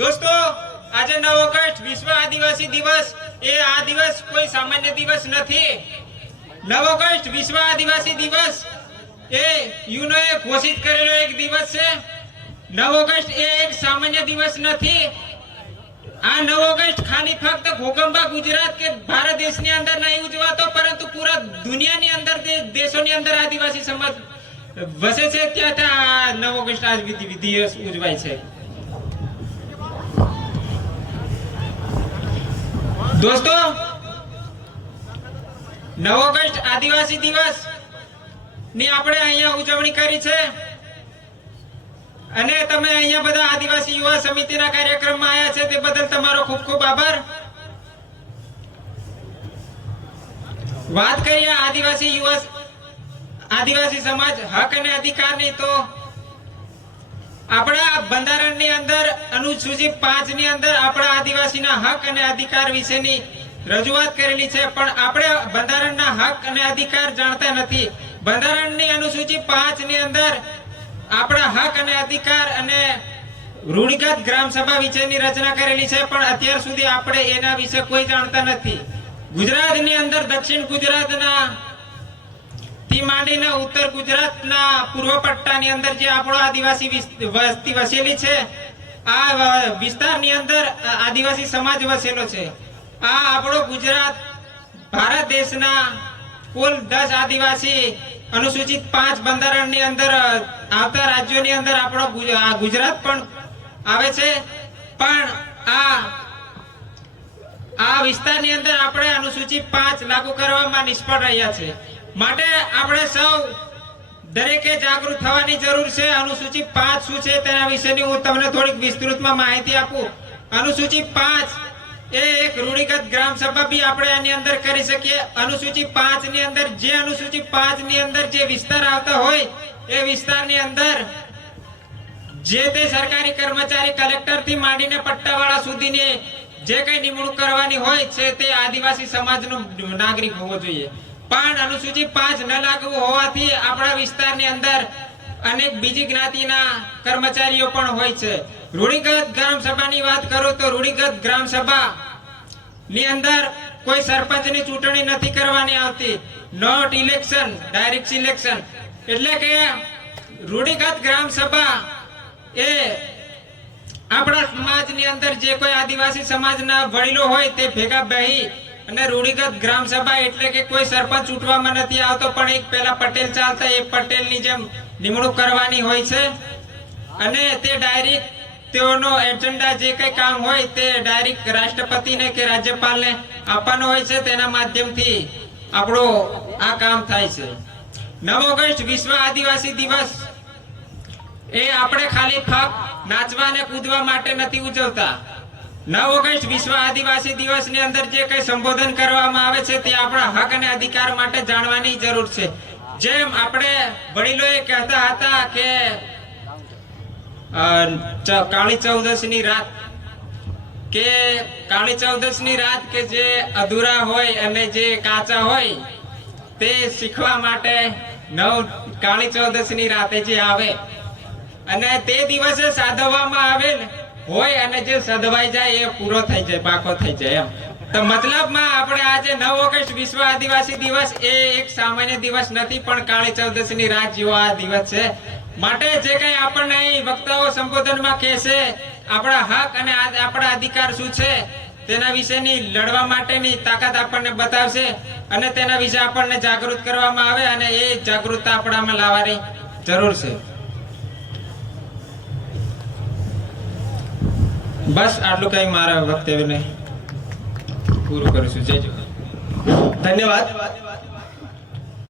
दोस्तों आज 9 ऑगस्ट विश्व आदिवासी दिवस ए आ दिवस कोई सामान्य दिवस नहीं। 9 ऑगस्ट विश्व आदिवासी दिवस ए यूनोए घोषित करेलो एक दिवस है। 9 ऑगस्ट ए एक सामान्य दिवस नहीं। आ 9 ऑगस्ट खाली फक्त घोकंबा गुजरात के भारत देश ની અંદર નહીં ઉજવાતો પરંતુ પૂરા દુનિયાની અંદર દેશોની અંદર આદિવાસી સમાજ વસે છે ત્યાં 9 ઓગસ્ટ આજ દિવસ ઉજવાય છે। दोस्तों 9 ऑगस्ट आदिवासी दिवस ની આપણે અહીંયા ઉજવણી કરી છે અને તમે અહીંયા બધા આદિવાસી યુવા સમિતિના કાર્યક્રમમાં આયા છે તે બદલ તમારો ખૂબ ખૂબ આભાર। વાત કરીએ આદિવાસી સમાજ હક અને અધિકારની તો આપણા બંધારણની અંદર અનુસૂચિ 5 ની અંદર આપણા આદિવાસીના હક અને અધિકાર વિશેની રજૂઆત કરેલી છે પણ આપણે બંધારણના હક અને અધિકાર જાણતા નથી। બંધારણની અનુસૂચિ 5 ની અંદર આપણા હક અને અધિકાર અને રૂઢિગત ગ્રામ સભા વિશેની રચના કરેલી છે પણ અત્યાર સુધી આપણે એના વિશે કોઈ જાણતા નથી। ગુજરાતની અંદર દક્ષિણ ગુજરાતના થી માંડીને ઉત્તર ગુજરાતના પૂર્વ પટ્ટાની અંદર જે આપણો આદિવાસી વસ્તી વસેલી છે આ વિસ્તારની અંદર આદિવાસી સમાજ વસેલો છે। આ આપણો ગુજરાત ભારત દેશના કુલ 10 આદિવાસી अनुसूचित 5 બંધારણની અંદર આવતા રાજ્યોની અંદર આપણો ગુજરાત પણ આવે છે પણ આ વિસ્તારની અંદર આપણે अनुसूचित 5 લાગુ કરવામાં નિષ્ફળ રહ્યા છે। માટે આપણે સૌ દરેકે જાગૃત થવાની જરૂર છે। अनुसूचित 5 શું છે તેના વિશેની હું તમને થોડીક વિસ્તૃતમાં માહિતી આપું। अनुसूचित 5 એ એક રૂઢિગત ગ્રામ સભા બી આપણે આની અંદર કરી શકીએ। अनुसूचित 5 ની અંદર જે अनुसूचित 5 ની અંદર જે વિસ્તાર આવતા હોય એ વિસ્તારની અંદર જે તે સરકારી કર્મચારી કલેક્ટર થી માંડીને પટ્ટાવાળા સુધીને જે કઈ નિમણૂક કરવાની હોય છે તે આદિવાસી સમાજનો નાગરિક હોવો જોઈએ। પણ अनुसूचित 5 ન લાગુ હોવાથી આપણા વિસ્તારની અંદર અનેક બીજી જ્ઞાતિના કર્મચારીઓ પણ હોય છે। રૂઢિગત ગ્રામ સભાની વાત કરું તો રૂઢિગત ગ્રામ સભા ની અંદર કોઈ સરપંચની ચૂંટણી નથી કરવાની આવતી। નોટ ઇલેક્શન ડાયરેક્ટ સિલેક્શન એટલે કે રૂઢિગત ગ્રામ સભા એ આપણા સમાજની અંદર જે કોઈ આદિવાસી સમાજના વડીલો હોય તે ભેગા બેહી અને રૂઢિગત ગ્રામ સભા એટલે કે કોઈ સરપંચ ચૂંટવામાં નથી આવતો પણ એક પહેલા પટેલ ચાલતા એ પટેલની જેમ નિમણૂક કરવાની હોય છે અને તે ડાયરેક્ટ તેઓનો એજન્ડા જે કઈ કામ હોય તે ડાયરેક્ટ રાષ્ટ્રપતિને કે રાજ્યપાલને આપવાનો હોય છે। તેના માધ્યમથી આપણો આ કામ થાય છે। 9 ઓગસ્ટ વિશ્વ આદિવાસી દિવસ એ આપણે ખાલી ફક્ત નાચવા અને કૂદવા માટે નથી ઉજવતા। 9 ઓગસ્ટ વિશ્વ આદિવાસી દિવસની અંદર જે કઈ સંબોધન કરવામાં આવે છે તે આપણા હક અને અધિકાર માટે જાણવાની જરૂર છે। જેમ આપણે વડીલોએ કહેતા હતા કે કાળી ચૌદશની રાત કે જે અધૂરા હોય અને જે કાચા હોય તે શીખવા માટે કાળી ચૌદશની રાતે જે આવે અને તે દિવસે સાધવામાં આવેલ હોય અને જે સધવાઈ જાય એ પૂરો થઈ જાય પાકો થઈ જાય એમ। તો મતલબમાં આપણે આજે 9 ઓગસ્ટ વિશ્વ આદિવાસી દિવસ એ એક સામાન્ય દિવસ નથી પણ કાળી ચૌદશની રાત જેવો આ દિવસ છે। માટે જે કઈ આપણને વક્તાઓ સંબોધનમાં કહેશે આપણા હક અને આપણા અધિકાર શું છે તેના વિશેની લડવા માટેની તાકાત આપણને બતાવશે અને તેના વિશે આપણને જાગૃત કરવામાં આવે અને એ જાગૃતતા આપણામાં લાવવાની જરૂર છે। બસ આટલું કઈ મારા વક્તવ્યને પૂરું કરું છું। જય જોહાર। ધન્યવાદ।